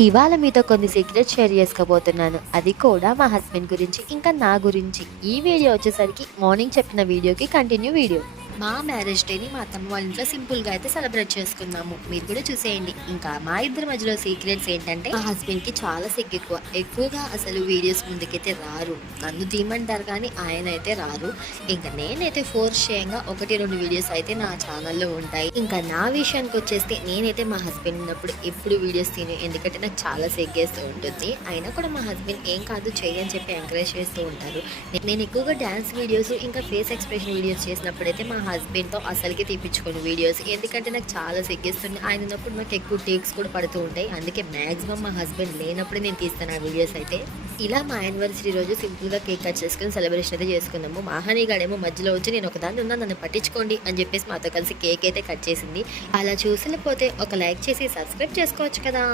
ఇవాళ మీతో కొన్ని సీక్రెట్స్ షేర్ చేసుకోబోతున్నాను. అది కూడా మా హస్బెండ్ గురించి, ఇంకా నా గురించి. ఈ వీడియో వచ్చేసరికి మార్నింగ్ చెప్పిన వీడియోకి కంటిన్యూ వీడియో. మా మ్యారేజ్ డేని మా అత్తమ్మ వాళ్ళ ఇంట్లో సింపుల్గా అయితే సెలబ్రేట్ చేసుకున్నాము. మీరు కూడా చూసేయండి. ఇంకా మా ఇద్దరి మధ్యలో సీక్రెట్స్ ఏంటంటే, మా హస్బెండ్కి చాలా సిగ్గు ఎక్కువగా అసలు వీడియోస్ ముందుకైతే రారు. నన్ను తీయమంటారు కానీ ఆయన అయితే రారు. ఇంకా నేనైతే ఫోర్స్ చేయంగా 1-2 వీడియోస్ అయితే నా ఛానల్లో ఉంటాయి. ఇంకా నా విషయానికి వచ్చేస్తే నేనైతే మా హస్బెండ్ ఉన్నప్పుడు ఎప్పుడు వీడియోస్ తిని, ఎందుకంటే నాకు చాలా సిగ్గేస్తూ ఉంటుంది. అయినా కూడా మా హస్బెండ్ ఏం కాదు చెయ్యని చెప్పి ఎంకరేజ్ చేస్తూ ఉంటారు. నేను ఎక్కువగా డ్యాన్స్ వీడియోస్ ఇంకా ఫేస్ ఎక్స్ప్రెషన్ వీడియోస్ చేసినప్పుడైతే మా హస్బెండ్తో అసలుకి తీపించుకోను వీడియోస్. ఎందుకంటే నాకు చాలా సిగ్గేస్తుంది. ఆయన ఉన్నప్పుడు నాకు ఎక్కువ టేక్స్ కూడా పడుతూ ఉంటాయి. అందుకే మ్యాక్సిమం మా హస్బెండ్ లేనప్పుడే నేను తీస్తాను ఆ వీడియోస్ అయితే. ఇలా మా యానివర్సరీ రోజు సింపుల్గా కేక్ కట్ చేసుకుని సెలబ్రేషన్ అయితే చేసుకున్నాము. మాహని గాడేమో మధ్యలో వచ్చి నేను ఒకదాన్ని ఉన్నా నన్ను పట్టించుకోండి అని చెప్పేసి మాతో కలిసి కేక్ అయితే కట్ చేసింది. అలా చూసిపోతే ఒక లైక్ చేసి సబ్స్క్రైబ్ చేసుకోవచ్చు కదా.